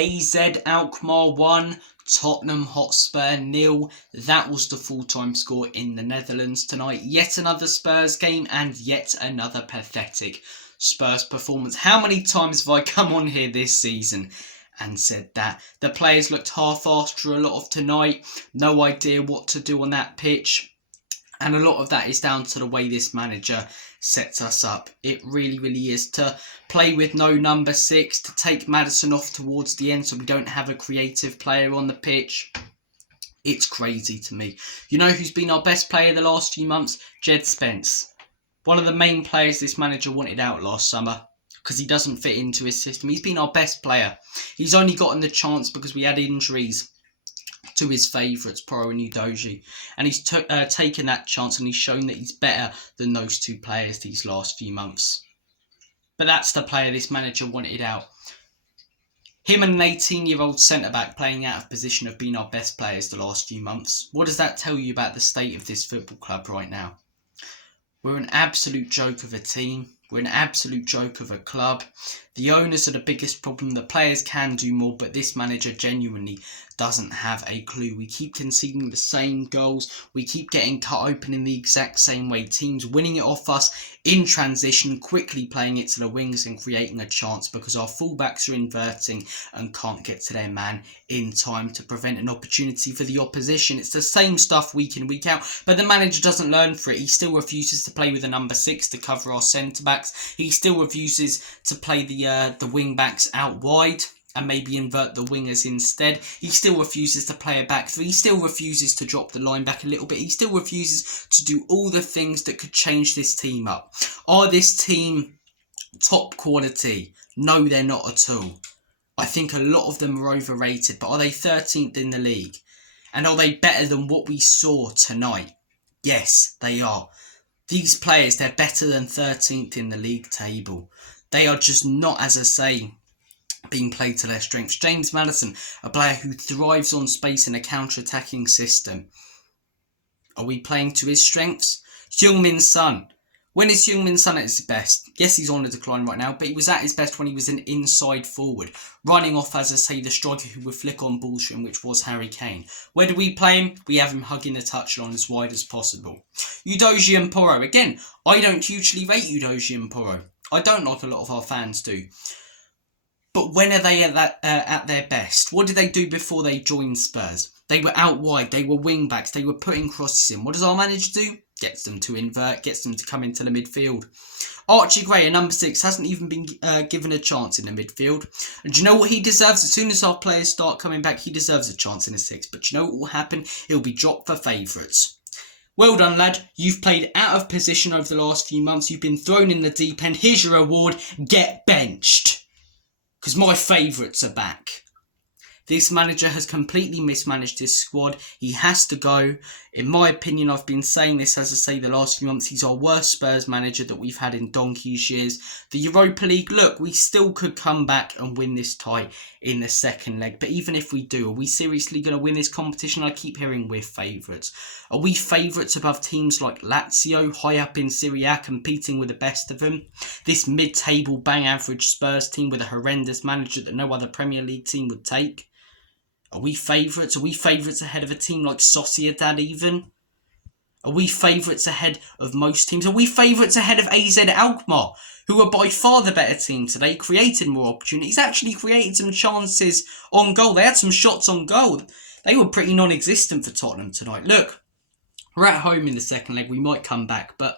AZ Alkmaar 1, Tottenham Hotspur 0. That was the full-time score in the Netherlands tonight. Yet another Spurs game and yet another pathetic Spurs performance. How many times have I come on here this season and said that? The players looked half-assed for a lot of tonight. No idea what to do on that pitch. And a lot of that is down to the way this manager sets us up. It really, really is. To play with no number 6, to take Maddison off towards the end so we don't have a creative player on the pitch. It's crazy to me. You know who's been our best player the last few months? Jed Spence. One of the main players this manager wanted out last summer because he doesn't fit into his system. He's been our best player. He's only gotten the chance because we had injuries to his favourites, Porro and Udogie. And he's taken that chance and he's shown that he's better than those two players these last few months. But that's the player this manager wanted out. Him and an 18-year-old centre-back playing out of position have been our best players the last few months. What does that tell you about the state of this football club right now? We're an absolute joke of a team. We're an absolute joke of a club. The owners are the biggest problem. The players can do more, but this manager genuinely doesn't have a clue. We keep conceding the same goals. We keep getting cut open in the exact same way. Teams winning it off us in transition, quickly playing it to the wings and creating a chance because our fullbacks are inverting and can't get to their man in time to prevent an opportunity for the opposition. It's the same stuff week in, week out, but the manager doesn't learn for it. He still refuses to play with a number 6 to cover our centre-backs. He still refuses to play the wing-backs out wide and maybe invert the wingers instead. He still refuses to play a back 3. He still refuses to drop the line back a little bit. He still refuses to do all the things that could change this team up. Are this team top quality? No, they're not at all. I think a lot of them are overrated, but are they 13th in the league? And are they better than what we saw tonight? Yes, they are. These players, they're better than 13th in the league table. They are just not, as I say, being played to their strengths. James Maddison, a player who thrives on space in a counter-attacking system. Are we playing to his strengths? Heung-min Son. When is Heung-min Son at his best? Yes, he's on a decline right now, but he was at his best when he was an inside forward, running off, as I say, the striker who would flick on balls for him, which was Harry Kane. Where do we play him? We have him hugging the touchline as wide as possible. Udogie and Porro. Again, I don't hugely rate Udogie and Porro. I don't, like a lot of our fans do. But when are they at their best? What did they do before they joined Spurs? They were out wide, they were wing backs, they were putting crosses in. What does our manager do? Gets them to invert, gets them to come into the midfield. Archie Gray, a number 6, hasn't even been given a chance in the midfield. And do you know what he deserves? As soon as our players start coming back, he deserves a chance in a 6. But do you know what will happen? He'll be dropped for favourites. Well done, lad. You've played out of position over the last few months. You've been thrown in the deep end. Here's your reward. Get benched. Because my favourites are back. This manager has completely mismanaged his squad. He has to go. In my opinion, I've been saying this, as I say, the last few months. He's our worst Spurs manager that we've had in donkey's years. The Europa League, look, we still could come back and win this tie in the second leg. But even if we do, are we seriously going to win this competition? I keep hearing we're favourites. Are we favourites above teams like Lazio, high up in Serie A, competing with the best of them? This mid-table, bang-average Spurs team with a horrendous manager that no other Premier League team would take? Are we favourites? Are we favourites ahead of a team like Sociedad even? Are we favourites ahead of most teams? Are we favourites ahead of AZ Alkmaar, who are by far the better team today, created more opportunities, actually created some chances on goal. They had some shots on goal. They were pretty non-existent for Tottenham tonight. Look, we're at home in the second leg. We might come back, but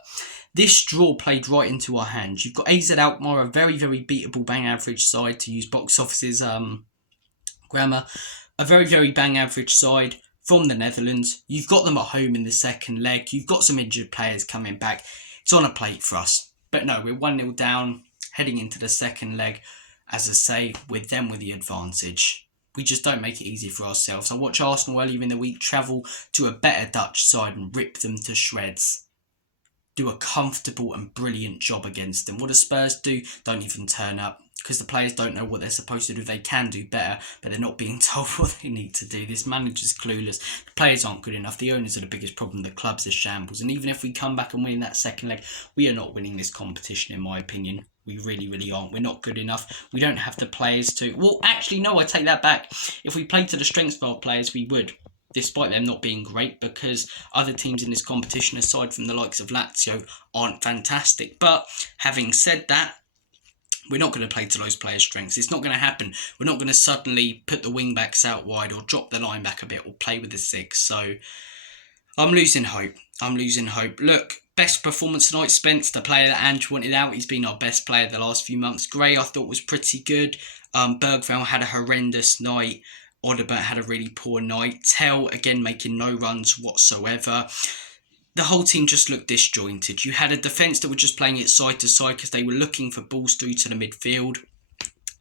this draw played right into our hands. You've got AZ Alkmaar, a very, very beatable bang-average side, to use Box Office's grammar. A very, very bang-average side from the Netherlands. You've got them at home in the second leg. You've got some injured players coming back. It's on a plate for us. But no, we're 1-0 down, heading into the second leg. As I say, with them with the advantage. We just don't make it easy for ourselves. I watched Arsenal earlier in the week travel to a better Dutch side and rip them to shreds. Do a comfortable and brilliant job against them. What do Spurs do? Don't even turn up. Because the players don't know what they're supposed to do. They can do better, but they're not being told what they need to do. This manager's clueless. The players aren't good enough. The owners are the biggest problem. The club's a shambles. And even if we come back and win that second leg, we are not winning this competition, in my opinion. We really, really aren't. We're not good enough. We don't have the players to... Well, actually, no, I take that back. If we played to the strengths of our players, we would, despite them not being great, because other teams in this competition, aside from the likes of Lazio, aren't fantastic. But having said that, we're not going to play to those players' strengths. It's not going to happen. We're not going to suddenly put the wing-backs out wide or drop the line back a bit or play with the six. So I'm losing hope. Look, best performance tonight, Spence, the player that Andrew wanted out. He's been our best player the last few months. Gray, I thought, was pretty good. Bergvall had a horrendous night. Odobert had a really poor night. Tell, again, making no runs whatsoever. The whole team just looked disjointed. You had a defence that were just playing it side to side because they were looking for balls through to the midfield,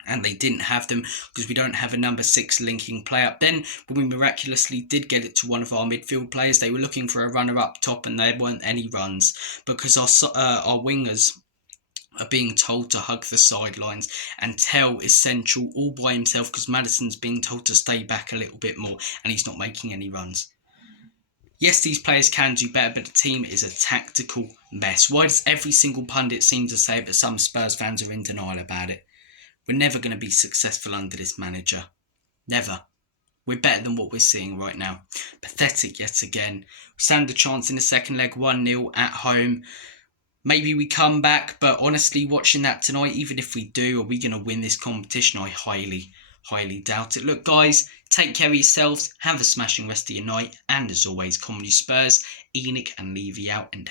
and they didn't have them because we don't have a number 6 linking play up. Then, when we miraculously did get it to one of our midfield players, they were looking for a runner up top, and there weren't any runs because our wingers are being told to hug the sidelines, and Tell is central all by himself because Maddison's being told to stay back a little bit more, and he's not making any runs. Yes, these players can do better, but the team is a tactical mess. Why does every single pundit seem to say it, but some Spurs fans are in denial about it? We're never going to be successful under this manager. Never. We're better than what we're seeing right now. Pathetic yet again. We stand a chance in the second leg, 1-0 at home. Maybe we come back, but honestly, watching that tonight, even if we do, are we going to win this competition? I highly doubt it. Look, guys, take care of yourselves. Have a smashing rest of your night. And as always, Comedy Spurs, Enoch and Levy out and